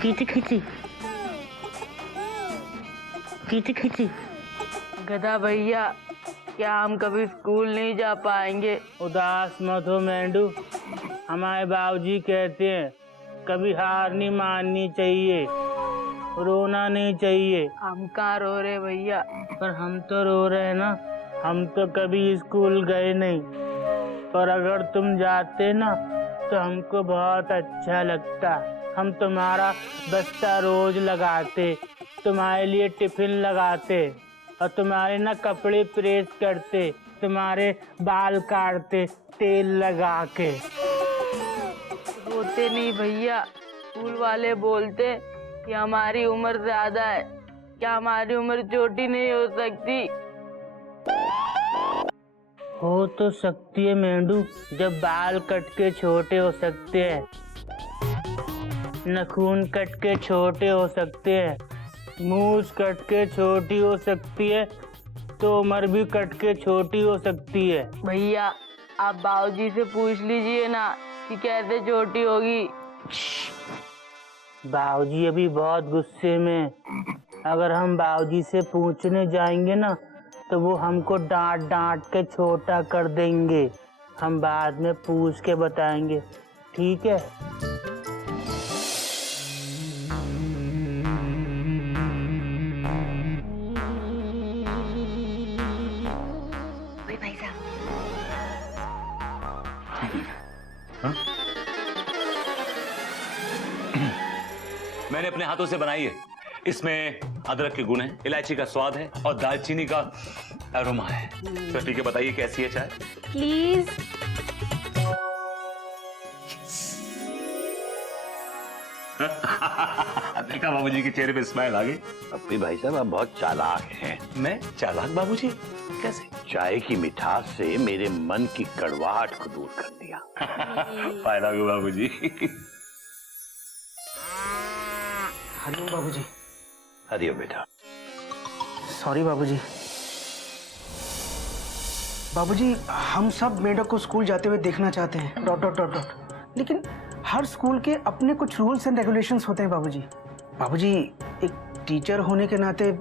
खींची खींची खींची खींची। गधा भैया, क्या हम कभी स्कूल नहीं जा पाएंगे? उदास मत हो मेंढू, हमारे बाबूजी कहते हैं कभी हार नहीं माननी चाहिए, रोना नहीं चाहिए। हम कहाँ रो रहे भैया? पर हम तो रो रहे हैं ना, हम तो कभी स्कूल गए नहीं, पर अगर तुम जाते ना तो हमको बहुत अच्छा लगता। हम तुम्हारा बस्ता रोज लगाते, तुम्हारे लिए टिफिन लगाते और तुम्हारे ना कपड़े प्रेस करते, तुम्हारे बाल काटते तेल लगा के। रोते नहीं भैया, स्कूल वाले बोलते कि हमारी उम्र ज्यादा है, क्या हमारी उम्र छोटी नहीं हो सकती? हो तो सकती है मेंढू, जब बाल कट के छोटे हो सकते हैं, नाखून कट के छोटे हो सकते हैं, मूछ कट के छोटी हो सकती है, तो उम्र भी कट के छोटी हो सकती है। भैया आप बाबूजी से पूछ लीजिए ना कि कैसे छोटी होगी। बाबूजी अभी बहुत गुस्से में, अगर हम बाबूजी से पूछने जाएंगे ना तो वो हमको डांट डांट के छोटा कर देंगे। हम बाद में पूछ के बताएंगे, ठीक है? भाई साहब, मैंने अपने हाथों से बनाई है। इसमें अदरक के गुण है, इलायची का स्वाद है और दालचीनी का अरोमा है। तो ठीक है, बताइए कैसी है चाय? प्लीज। देखा बाबूजी के चेहरे पे स्माइल आ गई। अपनी भाई साहब आप बहुत चालाक हैं। मैं चालाक बाबूजी? कैसे? चाय की मिठास से मेरे मन की कड़वाहट को दूर कर दिया। फायदा हुआ बाबूजी। हरिओम बाबूजी। हरिओम बेटा। सॉरी बाबूजी। बाबूजी हम सब मेढक को स्कूल जाते हुए देखना चाहते हैं, डॉट डॉट डॉट डॉट, लेकिन हर स्कूल के अपने कुछ रूल्स एंड रेगुलेशंस होते हैं बाबूजी। बाबूजी एक टीचर होने के नाते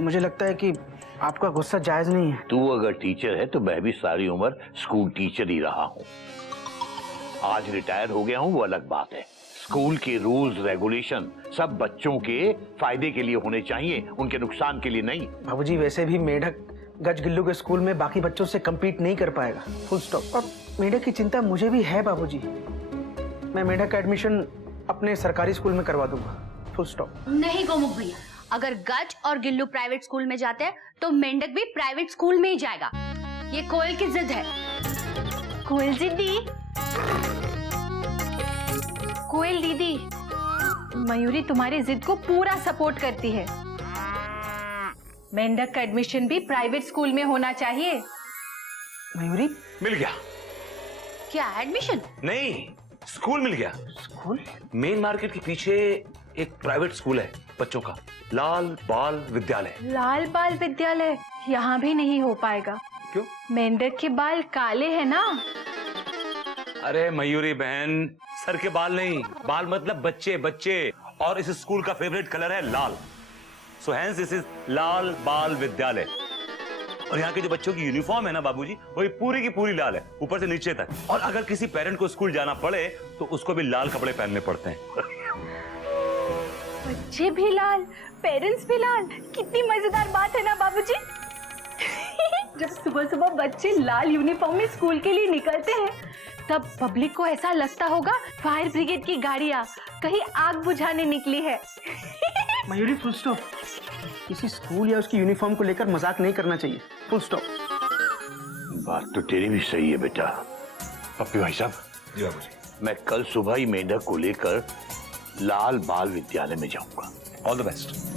मुझे लगता है कि आपका गुस्सा जायज नहीं है। तू अगर टीचर है तो मैं भी सारी उम्र स्कूल टीचर ही रहा हूँ। आज रिटायर हो गया हूँ वो अलग बात है। स्कूल के रूल्स रेगुलेशन सब बच्चों के फायदे के लिए होने चाहिए, उनके नुकसान के लिए नहीं। बाबूजी वैसे भी मेढक गज गिल्लू के स्कूल में बाकी बच्चों से कम्पीट नहीं कर पाएगा, फुल स्टॉप। और मेढक की चिंता मुझे भी है बाबूजी। मैं मेढक का एडमिशन अपने सरकारी स्कूल में करवा दूंगा, फुल स्टॉप। नहीं गोमुख भैया, अगर गज और गिल्लू प्राइवेट स्कूल में जाते हैं तो मेंढक भी प्राइवेट स्कूल में ही जाएगा। ये कोयल की जिद है। कोयल दीदी, कोयल दीदी, मयूरी तुम्हारी जिद को पूरा सपोर्ट करती है। मेंढक का एडमिशन भी प्राइवेट स्कूल में होना चाहिए। मयूरी, मिल गया। क्या एडमिशन? नहीं, स्कूल मिल गया। स्कूल? मेन मार्केट के पीछे एक प्राइवेट स्कूल है बच्चों का, लाल बाल विद्यालय। लाल बाल विद्यालय यहाँ भी नहीं हो पाएगा। क्यों? मेंढक के बाल काले हैं ना। अरे मयूरी बहन, सर के बाल नहीं, बाल मतलब बच्चे बच्चे, और इस स्कूल का फेवरेट कलर है लाल। सो हेंस दिस इज लाल बाल विद्यालय। और यहाँ के जो बच्चों की यूनिफॉर्म है ना बाबूजी, वो पूरी की पूरी लाल है, ऊपर से नीचे तक। और अगर किसी पेरेंट को स्कूल जाना पड़े तो उसको भी लाल कपड़े पहनने पड़ते हैं। बच्चे भी लाल, पेरेंट्स भी लाल, कितनी मजेदार बात है ना बाबूजी। जब सुबह सुबह बच्चे लाल यूनिफॉर्म में स्कूल के लिए निकलते हैं तब पब्लिक को ऐसा लगता होगा फायर ब्रिगेड की गाड़ियां कहीं आग बुझाने निकली है। Mayuri full stop. किसी स्कूल या उसकी यूनिफॉर्म को लेकर मजाक नहीं करना चाहिए, फुल स्टॉप। बात तो तेरी भी सही है बेटा। पप्पी भाई साहब। जी बाबूजी। मैं कल सुबह ही मेंढक को लेकर लाल बाल विद्यालय में जाऊंगा। All the best.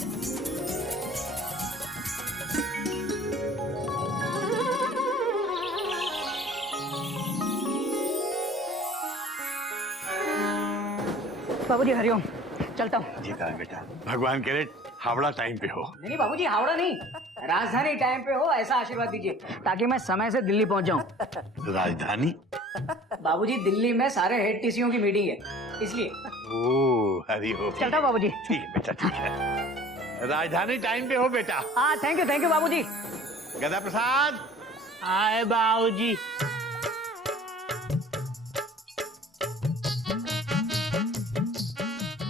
बाबूजी हरिओम, चलता हूँ। जी कहा बेटा, भगवान करे हावड़ा टाइम पे हो। नहीं बाबूजी, हावड़ा नहीं, राजधानी टाइम पे हो ऐसा आशीर्वाद दीजिए ताकि मैं समय से दिल्ली पहुँच जाऊँ। राजधानी? बाबूजी दिल्ली में सारे हेड टीसीओं की मीटिंग है। इसलिए। ओह हरिओम। चलता हूँ बाबूजी। ठीक है बेटा, ठीक है। राजधानी टाइम पे हो बेटा। हाँ थैंक यू बाबूजी। गदा प्रसाद। आए बाबूजी।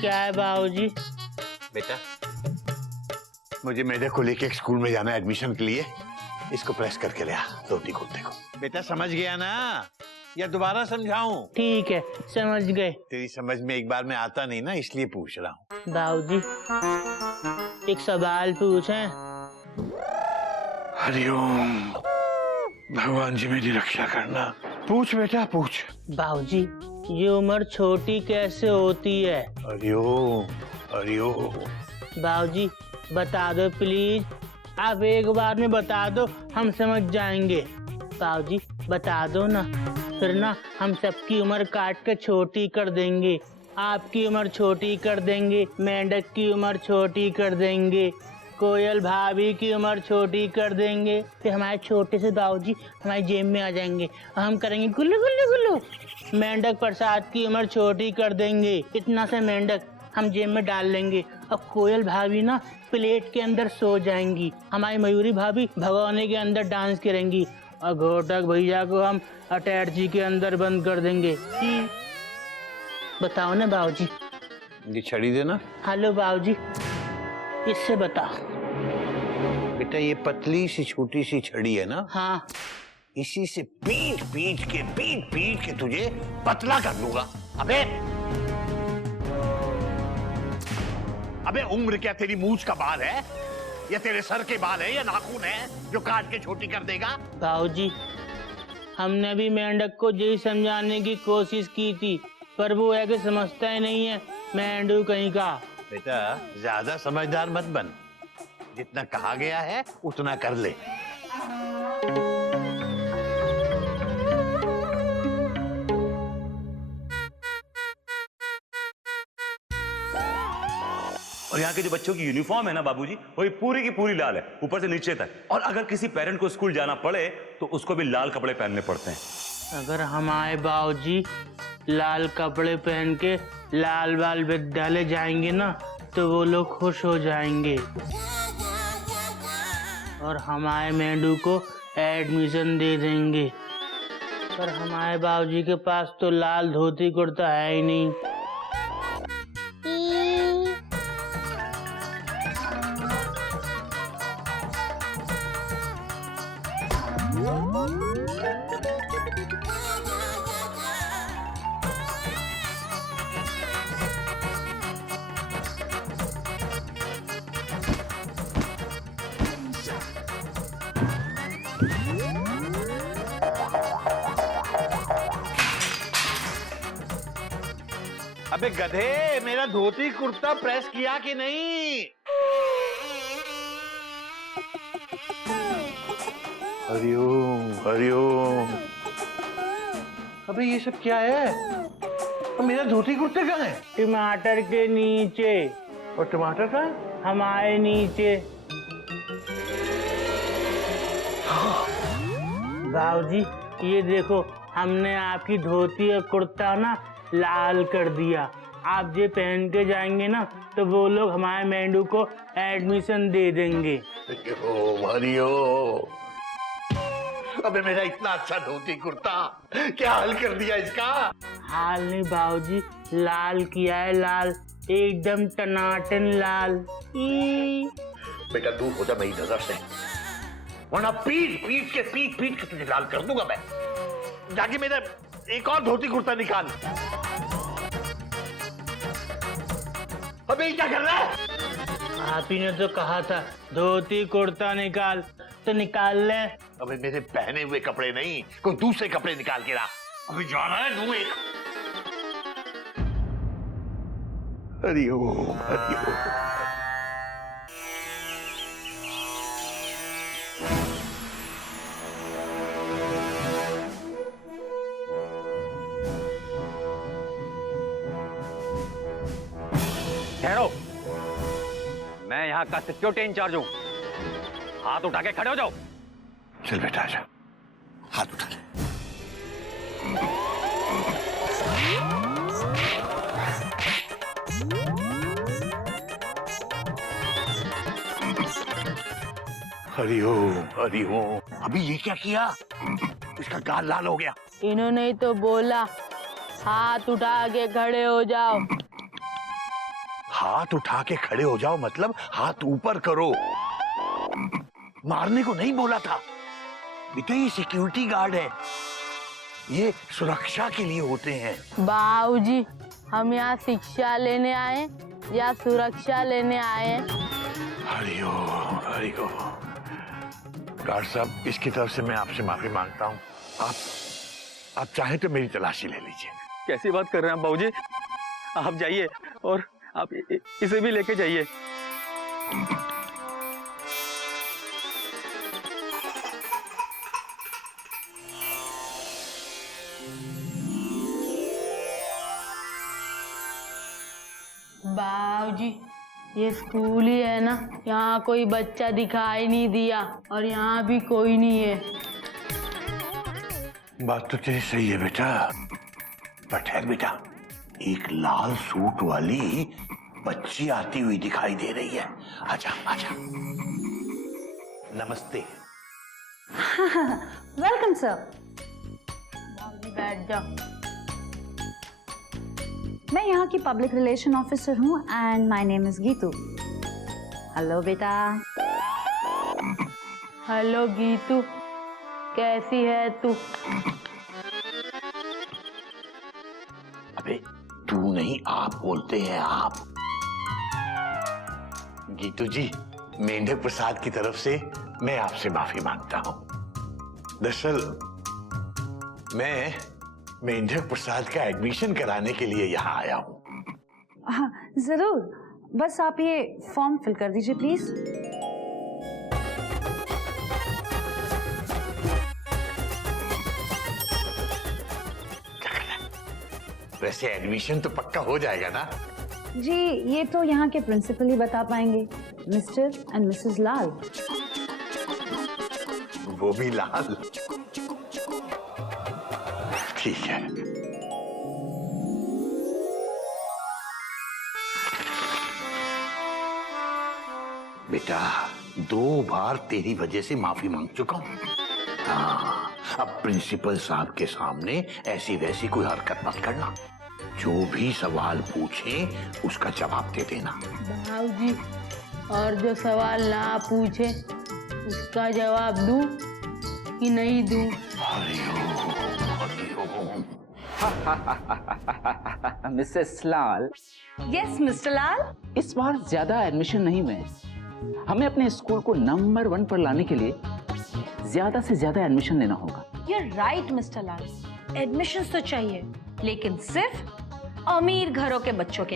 क्या है बाबूजी? बेटा मुझे मेढक को लेके एक स्कूल में जाना है एडमिशन के लिए। इसको प्रेस करके ले आ धोती कुर्ते को। बेटा समझ गया ना या दोबारा समझाऊं? ठीक है, समझ गए। तेरी समझ में एक बार में आता नहीं ना, इसलिए पूछ रहा हूँ। बाबूजी एक सवाल पूछें? हरिओम। भगवान जी मेरी रक्षा करना। पूछ बेटा पूछ। बाबूजी ये उम्र छोटी कैसे होती है? हरिओम हरिओम। बाबूजी बता दो प्लीज, आप एक बार में बता दो, हम समझ जाएंगे। बाबूजी बता दो ना, फिर ना हम सबकी उम्र काट के छोटी कर देंगे। आपकी उम्र छोटी कर देंगे, मेंढक की उम्र छोटी कर देंगे, कोयल भाभी की उम्र छोटी कर देंगे, फिर हमारे छोटे से बाबूजी हमारी जेब में आ जाएंगे और हम करेंगे गुल्लू गुल्लू गुल्लू। मेंढक प्रसाद की उम्र छोटी कर देंगे, इतना से मेंढक हम जेब में डाल लेंगे और कोयल भाभी ना प्लेट के अंदर सो जाएंगी, हमारी मयूरी भाभी भगोने के अंदर डांस करेंगी और घोटक भैया को हम अटैची के अंदर बंद कर देंगे। बताओ ना बाबूजी। ये छड़ी देना। हेलो बाबूजी, इससे बताओ। बेटा ये पतली सी छोटी सी छड़ी है ना? हाँ। इसी से पीट पीट के तुझे पतला कर दूंगा। अबे उम्र क्या तेरी मूंछ का बाल है या तेरे सर के बाल है या नाखून है जो काट के छोटी कर देगा? बाबूजी हमने भी मेंढक को यही समझाने की कोशिश की थी, पर वो है कि समझता ही नहीं है, मेंढू कहीं का। बेटा ज्यादा समझदार मत बन, जितना कहा गया है उतना कर ले। और यहाँ के जो बच्चों की यूनिफॉर्म है ना बाबूजी, वही पूरी की पूरी लाल है ऊपर से नीचे तक। और अगर किसी पेरेंट को स्कूल जाना पड़े तो उसको भी लाल कपड़े पहनने पड़ते हैं। अगर हमारे बाबूजी लाल कपड़े पहन के लाल बाल विद्यालय जाएंगे ना तो वो लोग खुश हो जाएंगे और हमारे मेंढू को एडमिशन दे देंगे। पर हमारे बाबूजी के पास तो लाल धोती कुर्ता है ही नहीं। अबे गधे, मेरा धोती कुर्ता प्रेस किया कि नहीं? हरिओम हरिओम। अबे ये सब क्या है? और मेरा धोती कुर्ता कहाँ है? टमाटर के नीचे। और टमाटर कहाँ है? हमारे नीचे। बाबूजी ये देखो, हमने आपकी धोती और कुर्ता ना लाल कर दिया। आप ये पहन के जाएंगे ना तो वो लोग हमारे मेंढू को एडमिशन दे देंगे। हरिओम। अबे मेरा इतना अच्छा धोती कुर्ता क्या हाल कर दिया इसका? हाल नहीं बाबूजी, लाल किया है, लाल एकदम टनाटन लाल। बेटा दूर हो जा मेरी नजर से, वरना पीट के तुझे लाल कर दूंगा मैं। जाके मेरा एक और धोती कुर्ता निकाल। अबे क्या कर रहा है? आप ही ने तो कहा था धोती कुर्ता निकाल, तो निकाल ले। अबे मेरे पहने हुए कपड़े नहीं, कोई दूसरे कपड़े निकाल के ला। अभी जाना है तू एक। हरिओम हरिओम। ठहरो, मैं यहाँ का सिक्योरिटी इंचार्ज हूँ। हाथ उठा के खड़े हो जाओ। चल बेटा आजा, हाथ उठा ले। हरिओम हरिओम। अभी ये क्या किया? इसका गाल लाल हो गया। इन्होंने ही तो बोला हाथ उठा के खड़े हो जाओ। हाथ उठा के खड़े हो जाओ मतलब हाथ ऊपर करो। मारने को नहीं बोला था बेटा, ये सिक्योरिटी गार्ड है, ये सुरक्षा के लिए होते हैं। बाबूजी, हम यहाँ शिक्षा लेने आए या सुरक्षा लेने आए? हरिओम हरिओम। गार्ड साहब, इसकी तरफ से मैं आपसे माफी मांगता हूँ। आप चाहें तो मेरी तलाशी ले लीजिए। कैसी बात कर रहे हैं आप बाबूजी? आप जाइए और आप इसे भी लेके जाइए। बाबूजी, ये स्कूल ही है ना, यहाँ कोई बच्चा दिखाई नहीं दिया और यहाँ भी कोई नहीं है। बात तो तेरी सही है बेटा, पर ठहर बेटा, एक लाल सूट वाली बच्ची आती हुई दिखाई दे रही है। आजा आजा। नमस्ते। Welcome sir. बैठ जाओ। मैं यहाँ की पब्लिक रिलेशन ऑफिसर हूँ and my name is Geetu. Hello बेटा। हेलो गीतू, कैसी है तू? अबे तू नहीं, आप बोलते हैं आप। गीतू जी, मेंढक प्रसाद की तरफ से मैं आपसे माफी मांगता हूँ। दरअसल मैं मेंढक प्रसाद का एडमिशन कराने के लिए यहाँ आया हूँ। हाँ जरूर, बस आप ये फॉर्म फिल कर दीजिए प्लीज। वैसे एडमिशन तो पक्का हो जाएगा ना? जी ये तो यहाँ के प्रिंसिपल ही बता पाएंगे, मिस्टर एंड मिसेस लाल। वो भी लाल? ठीक है। बेटा, 2 बार तेरी वजह से माफी मांग चुका हूं। हाँ, अब प्रिंसिपल साहब के सामने ऐसी वैसी कोई हरकत मत करना। जो भी सवाल पूछे उसका जवाब दे देना। बाबूजी, और जो सवाल ना पूछे उसका जवाब दूं कि नहीं दूं? हरिओम हरिओम। मिसेस लाल, यस मिस्टर लाल। इस बार ज्यादा एडमिशन नहीं हुए हैं। हमें अपने स्कूल को नंबर 1 पर लाने के लिए ज्यादा से ज्यादा एडमिशन लेना होगा। You are right mister Lal, admission तो चाहिए लेकिन सिर्फ अमीर घरों के बच्चों के।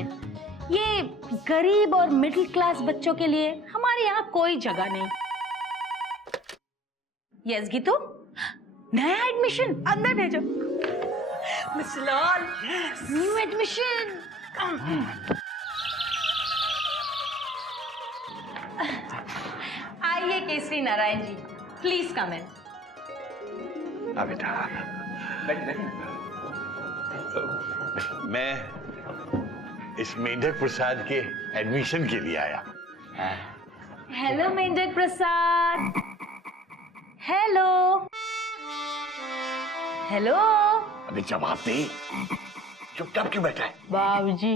ये गरीब और मिडिल क्लास बच्चों के लिए हमारे यहाँ कोई जगह नहीं। यस गीतू, नया एडमिशन अंदर भेजो। मिस्टर लाल, न्यू एडमिशन। आइए केसरी नारायण जी, प्लीज कम इन। बेटा, मैं इस मेंढक प्रसाद के एडमिशन के लिए आया। हेलो मेंढक प्रसाद। Hello hello. अबे जवाब दे, चुपचाप क्यों बैठा है? बाबूजी,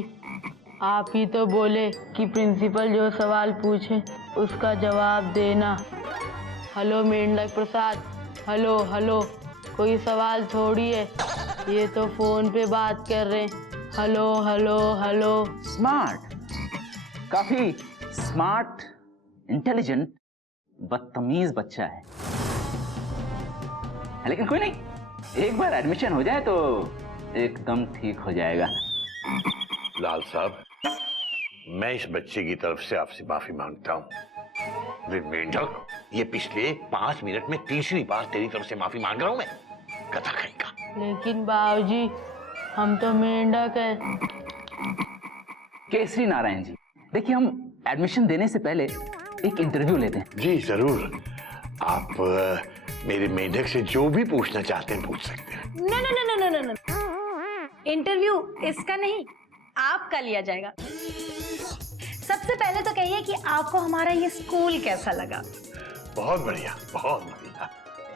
आप ही तो बोले कि प्रिंसिपल जो सवाल पूछे उसका जवाब देना। हेलो मेंढक प्रसाद, हेलो हेलो, कोई सवाल थोड़ी है, ये तो फोन पे बात कर रहे हैं। Hello hello hello. स्मार्ट, काफी स्मार्ट, इंटेलिजेंट, बदतमीज बच्चा है, लेकिन कोई नहीं, एक बार एडमिशन हो जाए तो एकदम ठीक हो जाएगा। लाल साहब, मैं इस बच्चे की तरफ से आपसे माफी मांगता हूँ। मेंढक, ये पिछले 5 मिनट में तीसरी बार तेरी तरफ से माफी मांग रहा हूँ मैं, गधा कहीं का। लेकिन बाबूजी, हम तो मेंढक हैं। केसरी नारायण जी, देखिए हम एडमिशन देने से पहले एक इंटरव्यू लेते हैं। जी जरूर, आप मेरे मेंढक से जो भी पूछना चाहते हैं पूछ सकते हैं। No no no no no no, interview इसका नहीं, आपका लिया जाएगा। सबसे पहले तो कहिए कि आपको हमारा ये स्कूल कैसा लगा? बहुत बढ़िया, बहुत बढ़िया।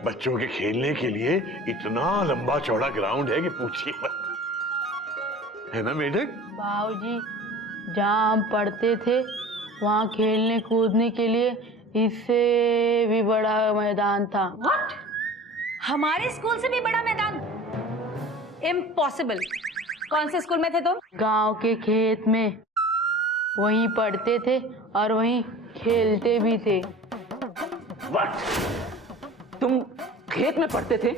बच्चों के खेलने के लिए इतना लंबा चौड़ा ग्राउंड है कि पूछिए मत, है ना मेढक? बाबूजी, जहाँ हम पढ़ते थे वहाँ खेलने कूदने के लिए इससे भी बड़ा मैदान था। व्हाट? हमारे स्कूल से भी बड़ा मैदान? इम्पॉसिबल। कौन से स्कूल में थे तुम? गांव के खेत में, वहीं पढ़ते थे और वहीं खेलते भी थे। व्हाट? तुम खेत में पढ़ते थे?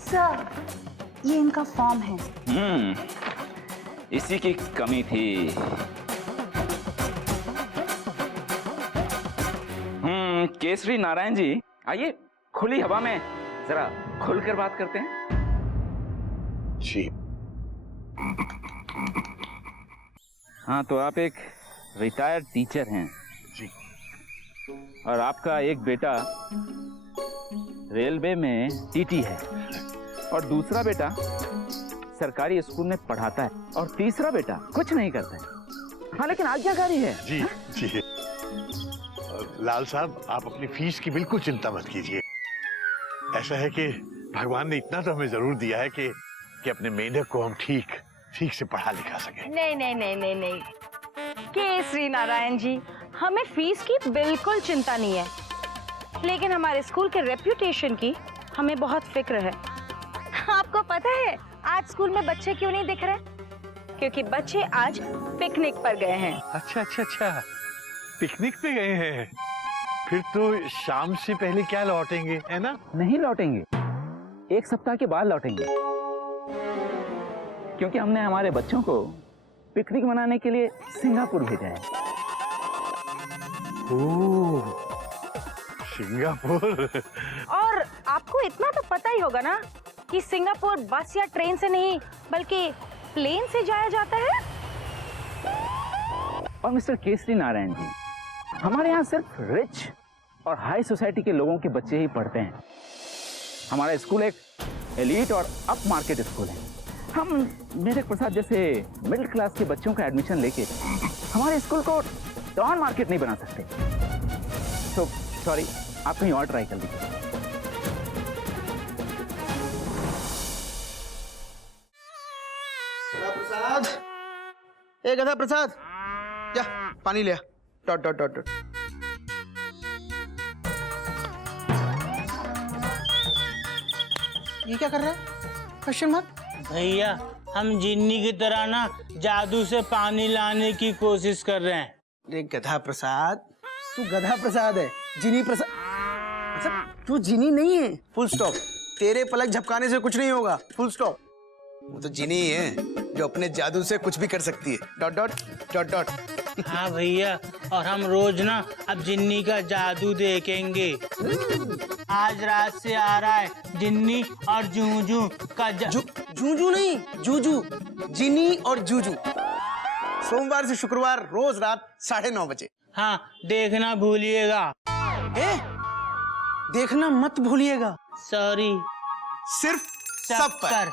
सर, ये इनका फॉर्म है। इसी की कमी थी। केसरी नारायण जी, आइए खुली हवा में जरा खुलकर बात करते हैं। जी। हाँ, तो आप एक रिटायर्ड टीचर हैं जी। और आपका एक बेटा रेलवे में टीटी है और दूसरा बेटा सरकारी स्कूल में पढ़ाता है और तीसरा बेटा कुछ नहीं करता है। हाँ, लेकिन आज्ञाकारी है। जी जी। लाल साहब, आप अपनी फीस की बिल्कुल चिंता मत कीजिए। ऐसा है कि भगवान ने इतना तो हमें जरूर दिया है कि अपने मेढक को हम ठीक से पढ़ा लिखा सके। नहीं नहीं नहीं नहीं नहीं, केसरी नारायण जी, हमें फीस की बिल्कुल चिंता नहीं है, लेकिन हमारे स्कूल के रेप्यूटेशन की हमें बहुत फिक्र है। आपको पता है आज स्कूल में बच्चे क्यों नहीं दिख रहे? क्योंकि बच्चे आज पिकनिक पर गए हैं। अच्छा, पिकनिक पे गए हैं। फिर तो शाम से पहले क्या लौटेंगे, है ना? नहीं लौटेंगे, 1 सप्ताह के बाद लौटेंगे, क्योंकि हमने हमारे बच्चों को पिकनिक मनाने के लिए सिंगापुर भेजा है। ओह, सिंगापुर। और आपको इतना तो पता ही होगा ना कि सिंगापुर बस या ट्रेन से नहीं बल्कि प्लेन से जाया जाता है। और मिस्टर केसरी नारायण जी, हमारे यहाँ सिर्फ रिच और हाई सोसाइटी के लोगों के बच्चे ही पढ़ते हैं। हमारा स्कूल एक एलीट और अप मार्केट स्कूल है। हम मेढक प्रसाद जैसे मिडिल क्लास के बच्चों का एडमिशन लेके हमारे स्कूल को डाउन मार्केट नहीं बना सकते। तो सॉरी, आप कहीं और ट्राई कर लीजिए। प्रसाद, ए गधा प्रसाद, जा पानी ले आ। Dot dot dot dot. ये क्या कर रहा है? Question mark. भैया, हम जिन्नी की तरह ना जादू से पानी लाने की कोशिश कर रहे हैं। अरे गधा प्रसाद, तू गधा प्रसाद है, जिनी प्रसाद। अच्छा, तू जिनी नहीं है, फुल स्टॉप। तेरे पलक झपकाने से कुछ नहीं होगा, फुल स्टॉप। वो तो जिनी ही है जो अपने जादू से कुछ भी कर सकती है। Dot dot dot dot. हाँ भैया, और हम रोज ना अब जिन्नी का जादू देखेंगे। आज रात से आ रहा है जिन्नी और जूजू का जूजू नहीं, जूजू, जिनी और जूजू। सोमवार से शुक्रवार रोज रात 9:30 बजे। हाँ, देखना भूलिएगा। देखना मत भूलिएगा। सॉरी। सिर्फ सब पर।